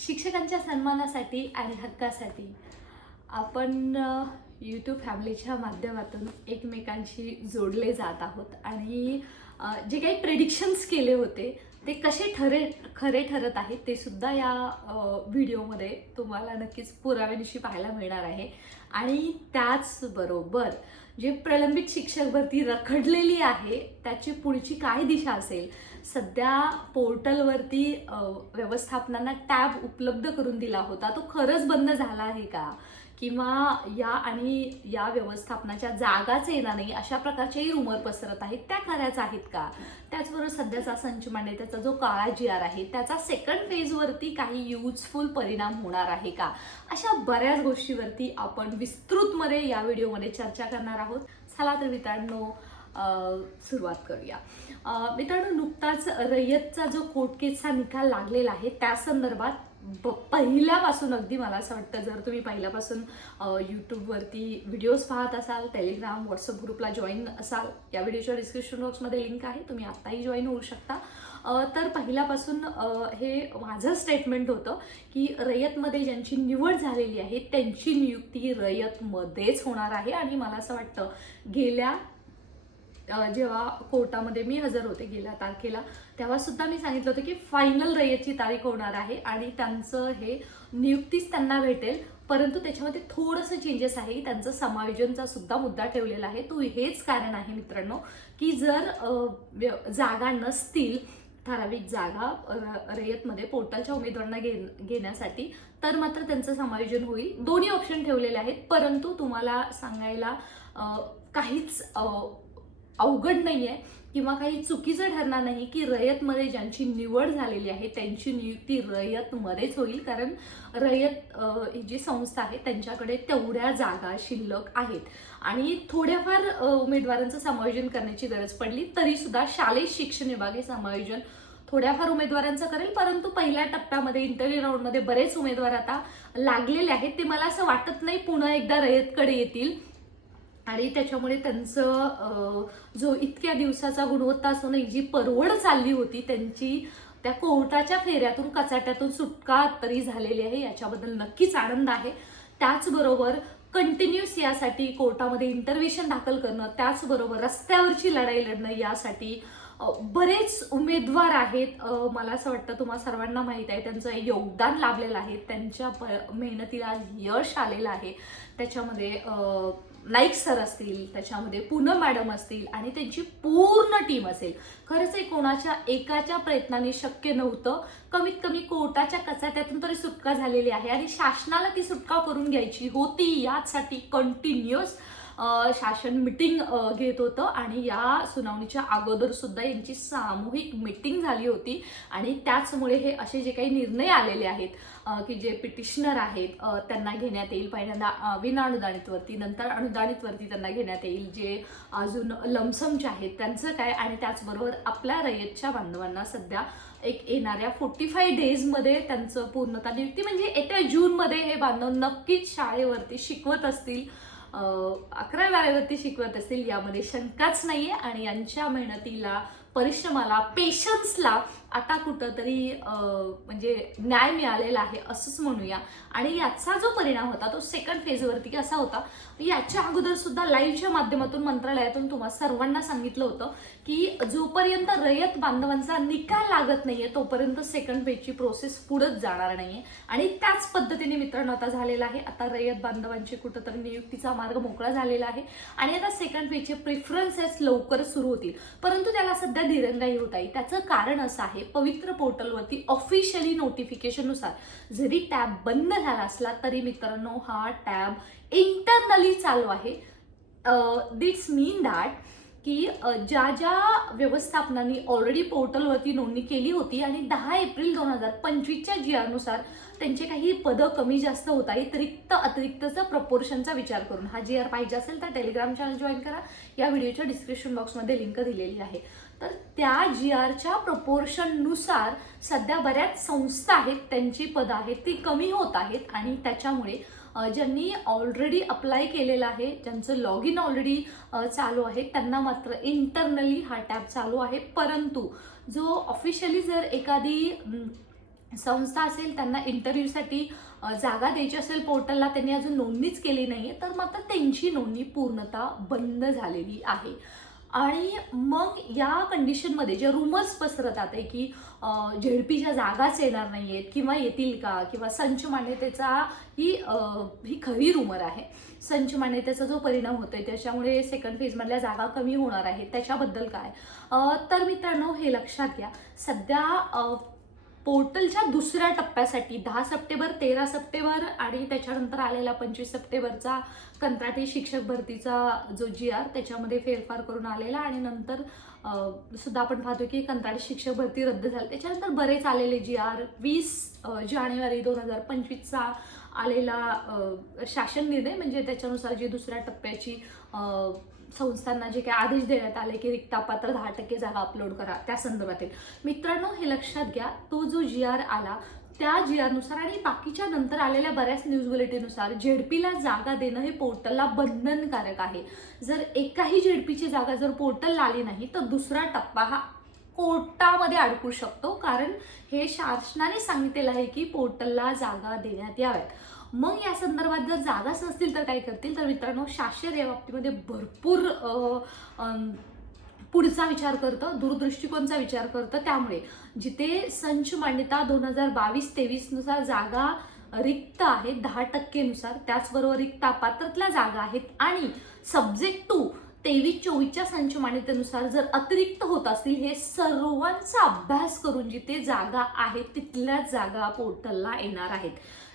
शिक्षकांच्या सन्मानासाठी आणि हक्कासाठी आपण यूट्यूब फॅमिलीच्या माध्यमातून एकमेकांशी जोडले जात आहोत आणि जे काही प्रेडिक्शन्स केले होते ते कसे खरे ठरत आहेत ते सुद्धा या व्हिडिओमध्ये तुम्हाला नक्कीच पुराव्यानिशी पाहायला मिळणार आहे. आणि त्याचबरोबर जे प्रलंबित शिक्षक भरती रखडलेली आहे त्याची पुढची काय दिशा असेल. सध्या पोर्टलवरती व्यवस्थापनांना टॅब उपलब्ध करून दिला होता, तो खरंच बंद झाला आहे का, किंवा या व्यवस्थापनाच्या जागाच येणार नाही अशा प्रकारचेही रुमर पसरत आहेत, त्या खऱ्याच आहेत का. त्याचबरोबर सध्याचा संच मांडण्याचा जो काळा GR आहे त्याचा सेकंड फेजवरती काही युजफुल परिणाम होणार आहे का, अशा बऱ्याच गोष्टीवरती आपण विस्तृतमध्ये या व्हिडिओमध्ये चर्चा करणार आहोत. चला तर मित्रांनो सुरुवात करूया. मित्रांनो, नुकताच रयतचा जो कोर्ट केसचा निकाल लागलेला आहे त्या संदर्भात पहिल्यापासून अगदी मला असं वाटतं, जर तुम्ही पहिल्यापासून यूट्यूबवरती व्हिडिओज पाहत असाल, टेलिग्राम व्हॉट्सअप ग्रुपला जॉईन असाल, या व्हिडिओच्या डिस्क्रिप्शन बॉक्समध्ये लिंक आहे, तुम्ही आत्ताही जॉईन होऊ शकता. तर पहिल्यापासून हे माझं स्टेटमेंट होतं की रयतमध्ये ज्यांची निवड झालेली आहे त्यांची नियुक्ती रयतमध्येच होणार आहे. आणि मला असं वाटतं गेल्या जेव्हा कोर्टामध्ये मी हजर होते गेल्या तारखेला, तेव्हा सुद्धा मी सांगितलं होतं की फायनल रयतची तारीख होणार आहे आणि त्यांचं हे नियुक्तीच त्यांना भेटेल, परंतु त्याच्यामध्ये थोडंसं चेंजेस आहे. त्यांचं समायोजनचा सुद्धा मुद्दा ठेवलेला आहे. तो हेच कारण आहे मित्रांनो की जर जागा नसतील, ठराविक जागा रयतमध्ये पोर्टलच्या उमेदवारांना घेण्यासाठी, तर मात्र त्यांचं समायोजन होईल. दोन्ही ऑप्शन ठेवलेले आहेत, परंतु तुम्हाला सांगायला काहीच अवघड नाही आहे किंवा काही चुकीचं ठरणार नाही की रयतमध्ये ज्यांची निवड झालेली आहे त्यांची नियुक्ती रयतमध्येच होईल. कारण रयत ही जी संस्था आहे त्यांच्याकडे तेवढ्या जागा शिल्लक आहेत आणि थोड्याफार उमेदवारांचं समायोजन करण्याची गरज पडली तरी सुद्धा शालेय शिक्षण विभाग हे समायोजन थोड्याफार उमेदवारांचं करेल. परंतु पहिल्या टप्प्यामध्ये इंटरव्ह्यू राऊंडमध्ये बरेच उमेदवार आता लागलेले आहेत. ते मला असं वाटत नाही पुन्हा एकदा रयतकडे येतील आणि त्याच्यामुळे त्यांचं जो इतक्या दिवसाचा गुणवत्ता असून जी परवड चालली होती त्यांची त्या कोर्टाच्या फेऱ्यातून कचाट्यातून सुटका तरी झालेली आहे, याच्याबद्दल नक्कीच आनंद आहे. त्याचबरोबर कंटिन्यूस यासाठी कोर्टामध्ये इंटरव्हेशन दाखल करणं, त्याचबरोबर रस्त्यावरची लढाई लढणं, यासाठी बरेच उमेदवार आहेत. मला असं वाटतं तुम्हा सर्वांना माहीत आहे त्यांचं योगदान लाभलेलं आहे, त्यांच्या मेहनतीला यश आलेलं आहे. त्याच्यामध्ये नाईक सर असतील, त्याच्यामध्ये पूनम मॅडम असतील आणि त्यांची पूर्ण टीम असेल. खरंच आहे कोणाच्या एकाच्या प्रयत्नाने शक्य नव्हतं. कमीत कमी कोर्टाच्या कचाट्यातून तरी सुटका झालेली आहे आणि शासनाला ती सुटका करून घ्यायची होती. यासाठी कंटिन्युअस शासन मिटिंग घेत होतं आणि या सुनावणीच्या अगोदर सुद्धा यांची सामूहिक मिटिंग झाली होती आणि त्याचमुळे हे असे जे काही निर्णय आलेले आहेत की जे पिटिशनर आहेत त्यांना घेण्यात येईल. पहिल्यांदा विनाअनुदानितवरती, नंतर अनुदानितवरती त्यांना घेण्यात येईल. जे अजून लमसमचे आहेत त्यांचं काय, आणि त्याचबरोबर आपल्या रयतच्या बांधवांना सध्या एक येणाऱ्या 45 डेजमध्ये त्यांचं पूर्णतः नियुक्ती, म्हणजे येत्या जूनमध्ये हे बांधव नक्कीच शाळेवरती शिकवत असतील, 11वी-12वीवरती शिकवत असतील, यामध्ये शंकाच नाहीये. आणि यांच्या मेहनतीला, परिश्रमाला, पेशन्सला आता कुठंतरी म्हणजे न्याय मिळालेला आहे असंच म्हणूया. आणि याचा जो परिणाम होता तो सेकंड फेजवरती असा होता, याच्या अगोदर सुद्धा लाईव्हच्या माध्यमातून मंत्रालयातून तुम्हाला सर्वांना सांगितलं होतं की जोपर्यंत रयत बांधवांचा निकाल लागत नाहीये तोपर्यंत सेकंड फेजची प्रोसेस पुढेच जाणार नाहीये. आणि त्याच पद्धतीने मित्रांनो आता झालेलं आहे. आता रयत बांधवांची कुठंतरी नियुक्तीचा मार्ग मोकळा झालेला आहे आणि आता सेकंड फेजचे प्रेफरन्सेस लवकरच सुरू होतील. परंतु त्याला सध्या दिरंगाई होत आहे. त्याचं कारण असं आहे, पवित्र पोर्टलवरती ऑफिशियली नोटिफिकेशननुसार जरी टॅब बंद झाला असला तरी मित्रांनो हा टॅब इंटरनली चालू आहे. दिट्स मीन दॅट की ज्या व्यवस्थापनांनी ऑलरेडी पोर्टलवरती नोंदणी केली होती आणि 10 एप्रिल 2025च्या GR नुसार त्यांचे काही पदं कमी जास्त होत आहेत, अतिरिक्तचा प्रपोर्शनचा विचार करून. हा GR पाहिजे असेल तर टेलिग्राम चॅनल जॉईन करा, या व्हिडिओच्या डिस्क्रिप्शन बॉक्समध्ये लिंक दिलेली आहे. तर त्या GRच्या प्रपोर्शननुसार सध्या बऱ्याच संस्था आहेत त्यांची पदं आहेत ती कमी होत आहेत आणि त्याच्यामुळे ज्यांनी ऑलरेडी अप्लाय केलेलं आहे, ज्यांचं लॉग इन ऑलरेडी चालू आहे, त्यांना मात्र इंटरनली हा टॅब चालू आहे. परंतु जो ऑफिशियली जर एखादी संस्था असेल त्यांना इंटरव्ह्यूसाठी जागा द्यायची असेल पोर्टलला, त्यांनी अजून नोंदणीच केली नाही आहे, तर मात्र त्यांची नोंदणी पूर्णतः बंद झालेली आहे. आणि मग या कंडिशनमध्ये जे रुमर्स पसरतात आहे की झेडपीच्या जागाच येणार नाही आहेत किंवा येतील का, किंवा संच मान्यतेचा ही खरी रुमर आहे. संच मान्यतेचा जो परिणाम होतोय त्याच्यामुळे सेकंड फेजमधल्या जागा कमी होणार आहेत, त्याच्याबद्दल काय? तर मित्रांनो, हे लक्षात घ्या, सध्या पोर्टलच्या दुसऱ्या टप्प्यासाठी 10 सप्टेंबर, 13 सप्टेंबर आणि त्याच्यानंतर आलेला 25 सप्टेंबरचा कंत्राटी शिक्षक भरतीचा जो GR त्याच्यामध्ये फेरफार करून आलेला, आणि नंतर सुद्धा आपण पाहतो की कंत्राटी शिक्षक भरती रद्द झाली. त्याच्यानंतर बरेच आलेले GR 20 जानेवारी 2025चा आलेला शासन निर्णय, म्हणजे त्याच्यानुसार जी दुसऱ्या टप्प्याची संस्थांना जे काही आदेश देण्यात आले की रिक्त अपात्र 10% जागा अपलोड करा, त्या संदर्भातील. मित्रांनो, हे लक्षात घ्या, तो जो GR आला त्या GR नुसार आणि बाकीच्या नंतर आलेल्या बऱ्याच न्यूज बुलेटिननुसार झेडपीला जागा देणं हे पोर्टलला बंधनकारक आहे. जर एकाही झेडपीची जागा जर पोर्टलला आली नाही तर दुसरा टप्पा हा कोर्टामध्ये अडकू शकतो, कारण हे शासनाने सांगितलेलं आहे की पोर्टलला जागा देण्यात याव्यात. मग या संदर्भात जर जागाच नसतील तर काय करतील? तर मित्रांनो, शासन या बाबतीमध्ये भरपूर पुढचा विचार करतं, दूरदृष्टिकोनचा विचार करतं. त्यामुळे जिथे संच मान्यता 2022-23 नुसार जागा रिक्त आहेत 10% नुसार, त्याचबरोबर रिक्त अपात्रतल्या जागा आहेत आणि सब्जेक्ट टू 23-24च्या संच मान्यतेनुसार जर अतिरिक्त होत असतील, हे सर्वांचा अभ्यास करून जिथे जागा आहेत तिथल्याच जागा पोर्टलला येणार आहेत.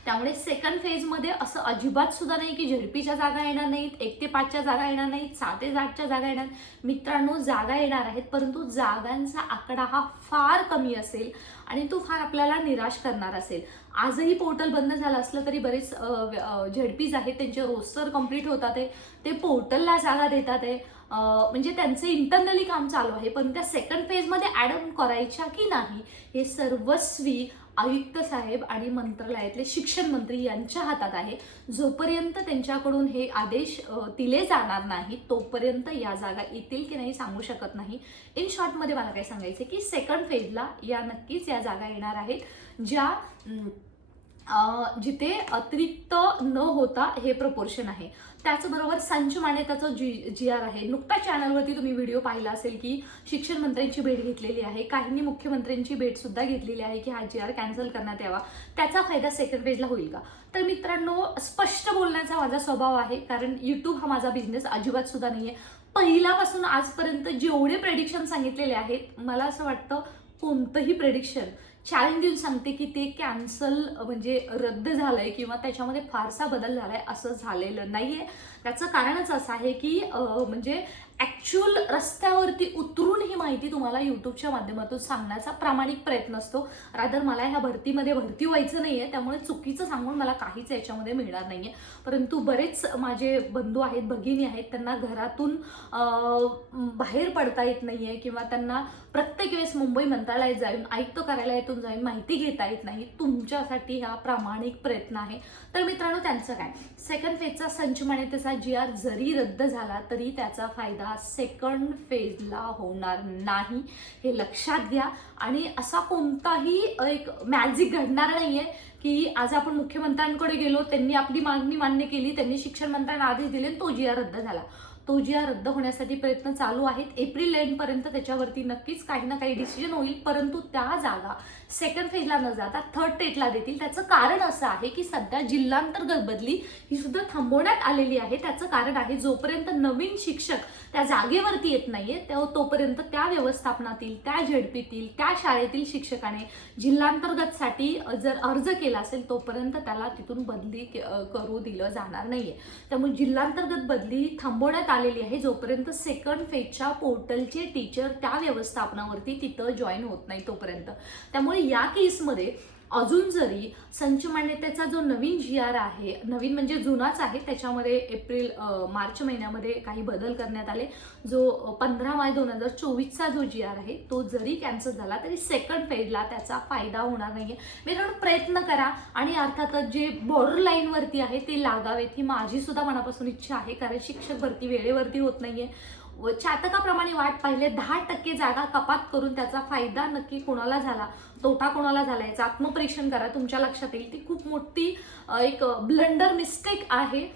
त्यामुळे सेकंड फेजमध्ये असं अजिबात सुद्धा नाही की झेडपीच्या जागा येणार नाहीत, 1 ते 5च्या जागा येणार नाहीत, 6 ते 8च्या जागा येणार. मित्रांनो, जागा येणार आहेत, परंतु जागांचा आकडा हा फार कमी असेल आणि तो फार आपल्याला निराश करणार असेल. आजही पोर्टल बंद झालं असलं तरी बरेच झेडपीज आहेत, त्यांचे रोस्टर कंप्लीट होतात आहे, ते पोर्टलला जागा देतात आहे, म्हणजे त्यांचे इंटरनली काम चालू आहे. पण त्या सेकंड फेजमध्ये ॲड ऑन करायच्या की नाही हे सर्वस्वी आयुक्त साहेब आणि मंत्रालयातले शिक्षण मंत्री यांच्या हातात आहे. जोपर्यंत त्यांच्याकडून हे आदेश दिले जाणार नाही तोपर्यंत या जागा येतील की नाही सांगू शकत नाही. इन शॉर्टमध्ये मला काय सांगायचं की सेकंड फेजला नक्कीच या जागा येणार आहेत, ज्या जिथे अतिरिक्त न होता हे प्रपोर्शन आहे. त्याचबरोबर संच मान्यताचं GR आहे. नुकता चॅनलवरती तुम्ही व्हिडिओ पाहिला असेल की शिक्षण मंत्र्यांची भेट घेतलेली आहे, काहींनी मुख्यमंत्र्यांची भेट सुद्धा घेतलेली आहे की हा GR कॅन्सल करण्यात यावा. त्याचा फायदा सेकंड फेजला होईल का? तर मित्रांनो, स्पष्ट बोलण्याचा माझा स्वभाव आहे, कारण यूट्यूब हा माझा बिझनेस अजिबात सुद्धा नाही आहे. पहिल्यापासून आजपर्यंत जेवढे प्रेडिक्शन सांगितलेले आहेत, मला असं वाटतं कोणतंही प्रेडिक्शन चॅलेंज देऊन सांगते की ते कॅन्सल म्हणजे रद्द झालंय किंवा त्याच्यामध्ये फारसा बदल झालाय असं झालेलं नाहीये. त्याचं कारणच असं आहे की म्हणजे ॲक्च्युअल रस्त्यावरती उतरून ही माहिती तुम्हाला यूट्यूबच्या माध्यमातून सांगण्याचा प्रामाणिक प्रयत्न असतो. रादर मला ह्या भरतीमध्ये भरती व्हायचं नाही आहे, त्यामुळे चुकीचं सांगून मला काहीच याच्यामध्ये मिळणार नाही आहे. परंतु बरेच माझे बंधू आहेत, भगिनी आहेत, त्यांना घरातून बाहेर पडता येत नाही आहे किंवा त्यांना प्रत्येक वेळेस मुंबई मंत्रालयात जाऊन आयुक्त कार्यालयातून जाऊन माहिती घेता येत नाही. तुमच्यासाठी हा प्रामाणिक प्रयत्न आहे. तर मित्रांनो, त्यांचं काय, सेकंड फेजचा संच मान्यतेचा GR जरी रद्द झाला तरी त्याचा फायदा सेकंड फेजला होणार नाही, हे लक्षात घ्या. आणि असा कोणताही एक मॅजिक घडणार नाहीये की आज आपण मुख्यमंत्र्यांकडे गेलो, त्यांनी आपली मागणी मान्य केली, त्यांनी शिक्षण मंत्र्यांना आदेश दिले आणि तो GR रद्द झाला. तो GR रद्द होण्यासाठी प्रयत्न चालू आहेत. एप्रिल एंडपर्यंत त्याच्यावरती नक्कीच काही ना काही डिसिजन होईल, परंतु त्या जागा सेकंड फेजला न जाता थर्ड टेटला देतील. त्याचं कारण असं आहे की सध्या जिल्हांतर्गत बदली ही सुद्धा थांबवण्यात आलेली आहे. त्याचं कारण आहे, जोपर्यंत नवीन शिक्षक त्या जागेवरती येत नाहीये तोपर्यंत त्या व्यवस्थापनातील, त्या झेडपीतील, त्या शाळेतील शिक्षकाने जिल्हांतर्गतसाठी जर अर्ज केला असेल तोपर्यंत त्याला तिथून बदली करू दिलं जाणार नाहीये. त्यामुळे जिल्हांतर्गत बदली थांबवण्यात आलेली आहे, जोपर्यंत सेकंड फेजच्या पोर्टलचे टीचर त्या व्यवस्थापनावरती तिथं जॉईन होत नाही तोपर्यंत. त्यामुळे या केसमध्ये अजून जरी संच मान्यतेचा जो नवीन GR आहे, नवीन म्हणजे जुनाच आहे, त्याच्यामध्ये मार्च महिन्यामध्ये काही बदल करण्यात आले. जो 15 मार्च 2024चा जो GR आहे तो जरी कॅन्सल झाला तरी सेकंड फेजला त्याचा फायदा होणार नाहीये. मित्रांनो, प्रयत्न करा आणि अर्थातच जे बॉर्डर लाईनवरती आहे ते लागावेत, ही माझी सुद्धा मनापासून इच्छा आहे, कारण शिक्षक भरती वेळेवरती होत नाहीये. चातकाप्रमाणे वाट पाहिले 10% जागा कपात करून त्याचा फायदा नक्की कोणाला झाला, तोटा कोणाला झाला याचं आत्मपरीक्षण करा, तुमच्या लक्षात येईल. ती खूप मोठी एक ब्लंडर मिस्टेक आहे,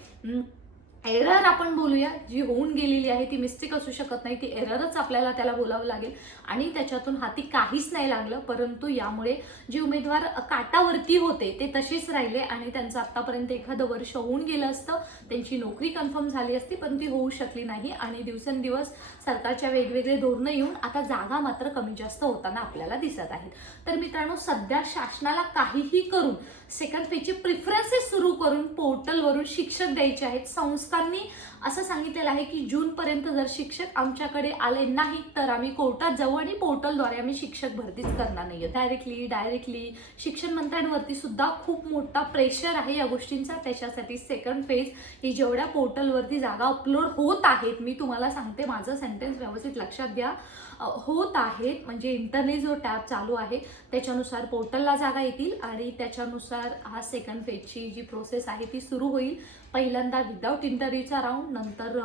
एरर आपण बोलूया, जी होऊन गेलेली आहे. ती मिस्टेक असू शकत नाही, ती एररच आपल्याला त्याला बोलावं लागेल आणि त्याच्यातून हाती काहीच नाही लागलं. परंतु यामुळे जे उमेदवार काटावरती होते ते तसेच राहिले आणि त्यांचं आत्तापर्यंत एखादं वर्ष होऊन गेलं असतं, त्यांची नोकरी कन्फर्म झाली असती, पण ती होऊ शकली नाही. आणि दिवसेंदिवस सरकारच्या वेगवेगळे धोरणं येऊन आता जागा मात्र कमी जास्त होताना आपल्याला दिसत आहेत. तर मित्रांनो, सध्या शासनाला काहीही करून सेकंड फेजचे प्रिफरन्सेस सुरू करून पोर्टलवरून शिक्षक द्यायचे आहेत. संस्थांनी असं सांगितलेलं आहे की जूनपर्यंत जर शिक्षक आमच्याकडे आले नाही तर आम्ही कोर्टात जाऊ आणि पोर्टलद्वारे आम्ही शिक्षक भरतीच करणार नाही. डायरेक्टली शिक्षण मंत्र्यांवरती सुद्धा खूप मोठा प्रेशर आहे या गोष्टींचा. त्याच्यासाठी सेकंड फेज ही जेवढ्या पोर्टलवरती जागा अपलोड होत आहेत, मी तुम्हाला सांगते, माझं सेंटेन्स व्यवस्थित लक्षात घ्या, होत आहेत म्हणजे इंटरनेट जो टॅब चालू आहे त्याच्यानुसार पोर्टलला जागा येतील आणि त्याच्यानुसार हा सेकंड फेजची जी प्रोसेस आहे ती सुरू होईल. पहिल्यांदा विदाऊट इंटरव्ह्यूचा राऊंड, नंतर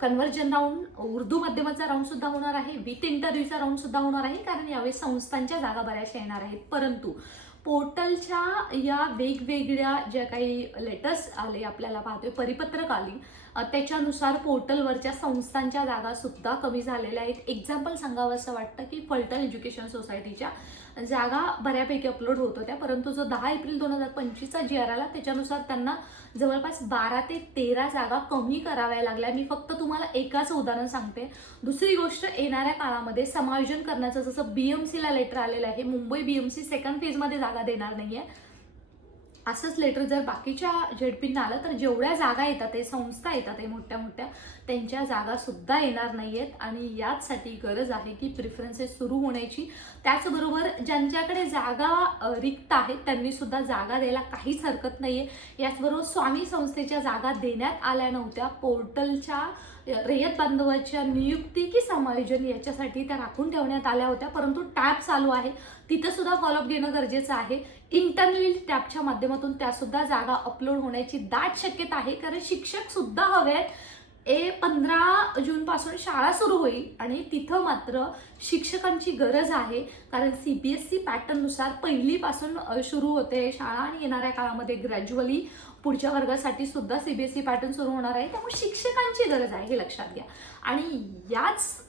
कन्व्हर्जन राऊंड, उर्दू माध्यमाचा राऊंड सुद्धा होणार आहे, विथ इंटरव्ह्यूचा राऊंड सुद्धा होणार आहे, कारण यावेळी संस्थांच्या जागा बऱ्याचशा येणार आहेत. परंतु पोर्टलच्या या वेगवेगळ्या ज्या काही लेटर्स आले, आपल्याला पाहतोय परिपत्रक आली, त्याच्यानुसार पोर्टलवरच्या संस्थांच्या जागा सुद्धा कमी झालेल्या आहेत. एक्झाम्पल सांगावं असं वाटतं की फलटण एज्युकेशन सोसायटीच्या जागा बऱ्यापैकी अपलोड होत होत्या, परंतु जो 10 एप्रिल 2025चा GR आला त्याच्यानुसार त्यांना जवळपास 12 ते 13 जागा कमी कराव्या लागल्या. मी फक्त तुम्हाला एकाच उदाहरण सांगते. दुसरी गोष्ट, येणाऱ्या काळामध्ये समायोजन करण्याचं जसं BMCला लेटर आलेलं आहे, मुंबई BMC सेकंड फेजमध्ये जागा देणार नाहीये, असंच लेटर जर बाकीच्या झेडपींना आलं तर जेवढ्या जागा येतात, ते संस्था येतात ते मोठ्या मोठ्या, त्यांच्या जागा सुद्धा येणार नाहीयेत. आणि याचसाठी गरज आहे की प्रिफरन्सेस सुरू होण्याची. त्याचबरोबर ज्यांच्याकडे जागा रिक्त आहेत त्यांनी सुद्धा जागा द्यायला काहीच हरकत नाहीये. याचबरोबर स्वामी संस्थेच्या जागा देण्यात आल्या नव्हत्या, पोर्टलच्या रयत बांधवाच्या नियुक्ती की समायोजन याच्यासाठी त्या राखून ठेवण्यात आल्या होत्या, परंतु टॅब चालू आहे, तिथं सुद्धा फॉलोअप घेणं गरजेचं आहे. इंटरनली टॅबच्या माध्यमातून त्या सुद्धा जागा अपलोड होण्याची दाट शक्यता आहे, कारण शिक्षक सुद्धा हवे आहेत. 15 जूनपासून शाळा सुरू होईल आणि तिथं मात्र शिक्षकांची गरज आहे, कारण CBSE पॅटर्ननुसार पहिलीपासून सुरू होते शाळा आणि येणाऱ्या काळामध्ये ग्रॅज्युअली पुढच्या वर्गासाठी सुद्धा CBSE पॅटर्न सुरू होणार आहे. त्यामुळे शिक्षकांची गरज आहे हे लक्षात घ्या. आणि याच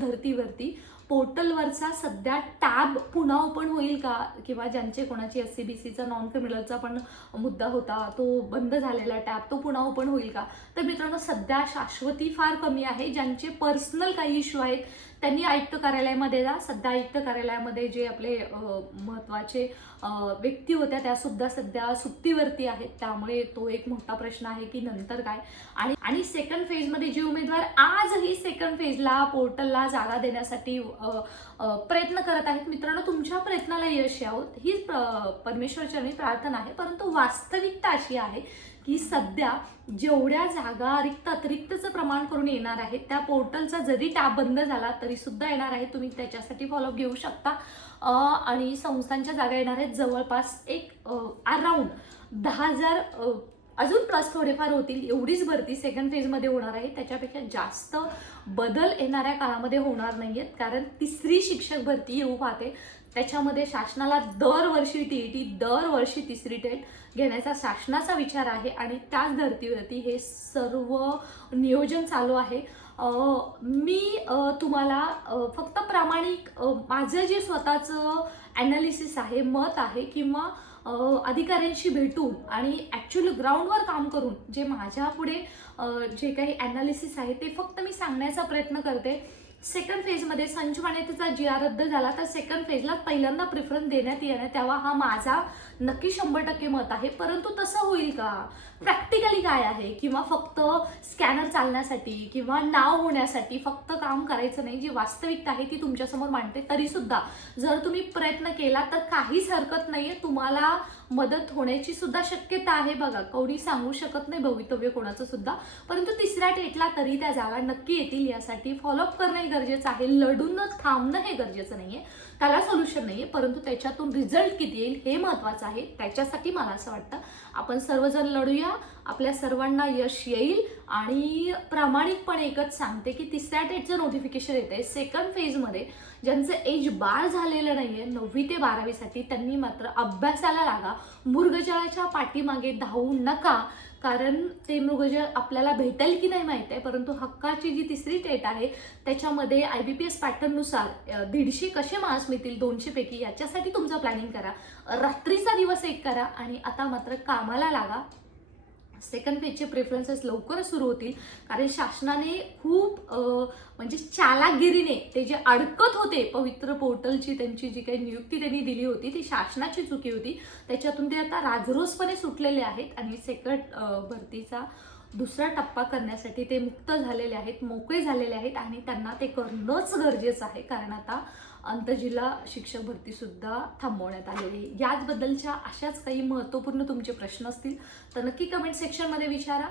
धर्तीवरती पोर्टलवरचा सध्या टॅब पुन्हा ओपन होईल का, किंवा ज्यांचे कोणाची SCBCचा नॉन क्रिमिनलचा पण मुद्दा होता, तो बंद झालेला टॅब तो पुन्हा ओपन होईल का. तर मित्रांनो, सध्या शाश्वती फार कमी आहे. ज्यांचे पर्सनल काही इश्यू आहेत त्यांनी आयुक्त कार्यालयामध्ये जा. सध्या आयुक्त कार्यालयामध्ये जे आपले महत्त्वाचे व्यक्ती होत्या त्या सुद्धा सध्या सुट्टीवरती आहेत, त्यामुळे तो एक मोठा प्रश्न आहे की नंतर काय. आणि सेकंड फेजमध्ये जे उमेदवार आजही सेकंड फेजला पोर्टलला जागा देण्यासाठी प्रयत्न करत आहेत, मित्रांनो, तुमच्या प्रयत्नाला यश यावं ही परमेश्वरचरणी प्रार्थना आहे. परंतु वास्तविकता अशी आहे की सध्या जेवढ्या जागा अतिरिक्तचं प्रमाण करून येणार आहेत, त्या पोर्टलचा जरी टॅब बंद झाला तरी सुद्धा येणार आहे. तुम्ही त्याच्यासाठी फॉलोअप घेऊ शकता. आणि संस्थांच्या जागा येणार आहेत जवळपास एक अराउंड 10,000, अजून प्लस थोडेफार होतील, एवढीच भरती सेकंड फेजमध्ये होणार आहे. त्याच्यापेक्षा जास्त बदल येणाऱ्या काळामध्ये होणार नाहीयेत, कारण तिसरी शिक्षक भरती येऊ पाहते. त्याच्यामध्ये शासनाला दरवर्षी TET, दरवर्षी तिसरी टेट घेण्याचा शासनाचा विचार आहे आणि त्याच धर्तीवरती हे सर्व नियोजन चालू आहे. मी तुम्हाला फक्त प्रामाणिक माझं जे स्वतःचं ॲनालिसिस आहे, मत आहे, किंवा अधिकाऱ्यांशी भेटून आणि ॲक्च्युली ग्राउंडवर काम करून जे माझ्या पुढे जे काही ॲनालिसिस आहे ते फक्त मी सांगण्याचा प्रयत्न करते. सेकंड फेजमध्ये संचमान्यतेचा GR रद्द झाला तर सेकंड फेजला पहिल्यांदा प्रिफरन्स देण्यात येणार, तेव्हा हा माझा नक्की 100% मत आहे. परंतु तसं होईल का, प्रॅक्टिकली काय आहे, किंवा फक्त स्कॅनर चालण्यासाठी किंवा नाव होण्यासाठी फक्त काम करायचं नाही, जी वास्तविकता आहे ती तुमच्यासमोर मांडते. तरीसुद्धा जर तुम्ही प्रयत्न केला तर काहीच हरकत नाही आहे, तुम्हाला मदत होण्याची सुद्धा शक्यता आहे. बघा, कोणी सांगू शकत नाही भवितव्य कोणाचं सुद्धा, परंतु तिसऱ्या टेटला तरी त्या जागा नक्की येतील. यासाठी फॉलोअप करणे गरजेचं आहे, लढून थांबणं हे गरजेचं नाहीये, त्याला सोल्युशन नाहीये, परंतु त्याच्यातून रिझल्ट किती येईल हे महत्त्वाचं आहे. त्याच्यासाठी मला असं वाटतं आपण सर्वजण लढूया, आपल्या सर्वांना यश येईल. आणि प्रामाणिकपणे एकच सांगते की तिसऱ्या टेटचं नोटिफिकेशन येते सेकंड फेजमध्ये. ज्यांचं एज बार झालेलं नाहीये 9वी ते 12वीसाठी, त्यांनी मात्र अभ्यासाला लागा. मृगजळाच्या पाठीमागे धावू नका, कारण ते मृगजळ आपल्याला भेटेल की नाही माहीत आहे, परंतु हक्काची जी तिसरी टेट आहे त्याच्यामध्ये IBPS पॅटर्ननुसार 150 कसे मार्क्स मिळतील 200 पैकी, याच्यासाठी तुमचं प्लॅनिंग करा. रात्रीचा दिवस एक करा आणि आता मात्र कामाला लागा. सेकंड फेजचे प्रेफरन्सेस लवकरच सुरू होतील, कारण शासनाने खूप म्हणजे चालागिरीने ते जे अडकत होते पवित्र पोर्टलची त्यांची जी काही नियुक्ती त्यांनी दिली होती ती शासनाची चुकी होती. त्याच्यातून ते आता राजरोसपणे सुटलेले आहेत आणि सेकंड भरतीचा दुसरा टप्पा करण्यासाठी ते मुक्त झालेले आहेत, मोकळे झालेले आहेत आणि त्यांना ते करणंच गरजेचं आहे, कारण आता आंतरजिल्हा शिक्षक भरती सुद्धा थांबवण्यात आलेली आहे. याचबद्दलच्या अशाच काही महत्त्वपूर्ण तुमचे प्रश्न असतील तर नक्की कमेंट सेक्शनमध्ये विचारा,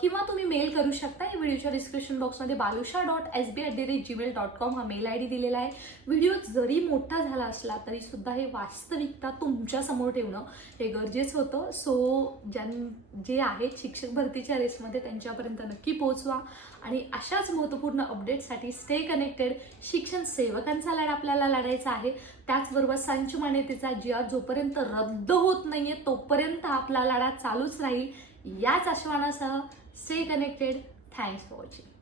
किंवा तुम्ही मेल करू शकता. हे व्हिडिओच्या डिस्क्रिप्शन बॉक्समध्ये balusha.sb@gmail.com हा मेल ID दिलेला आहे. व्हिडिओ जरी मोठा झाला असला तरी सुद्धा हे वास्तविकता तुमच्या समोर ठेवणं हे गरजेचं होतं. सो जे आहेत शिक्षक भरतीच्या रेसमध्ये त्यांच्यापर्यंत नक्की पोहोचवा आणि अशाच महत्त्वपूर्ण अपडेटसाठी स्टे कनेक्टेड. शिक्षण सेवकांचा लढा आपल्याला लढायचा आहे. त्याचबरोबर संच मान्यतेचा जिया जोपर्यंत रद्द होत नाहीये तोपर्यंत आपला लढा चालूच राहील. याच आश्वासनासह stay connected. Thanks for watching.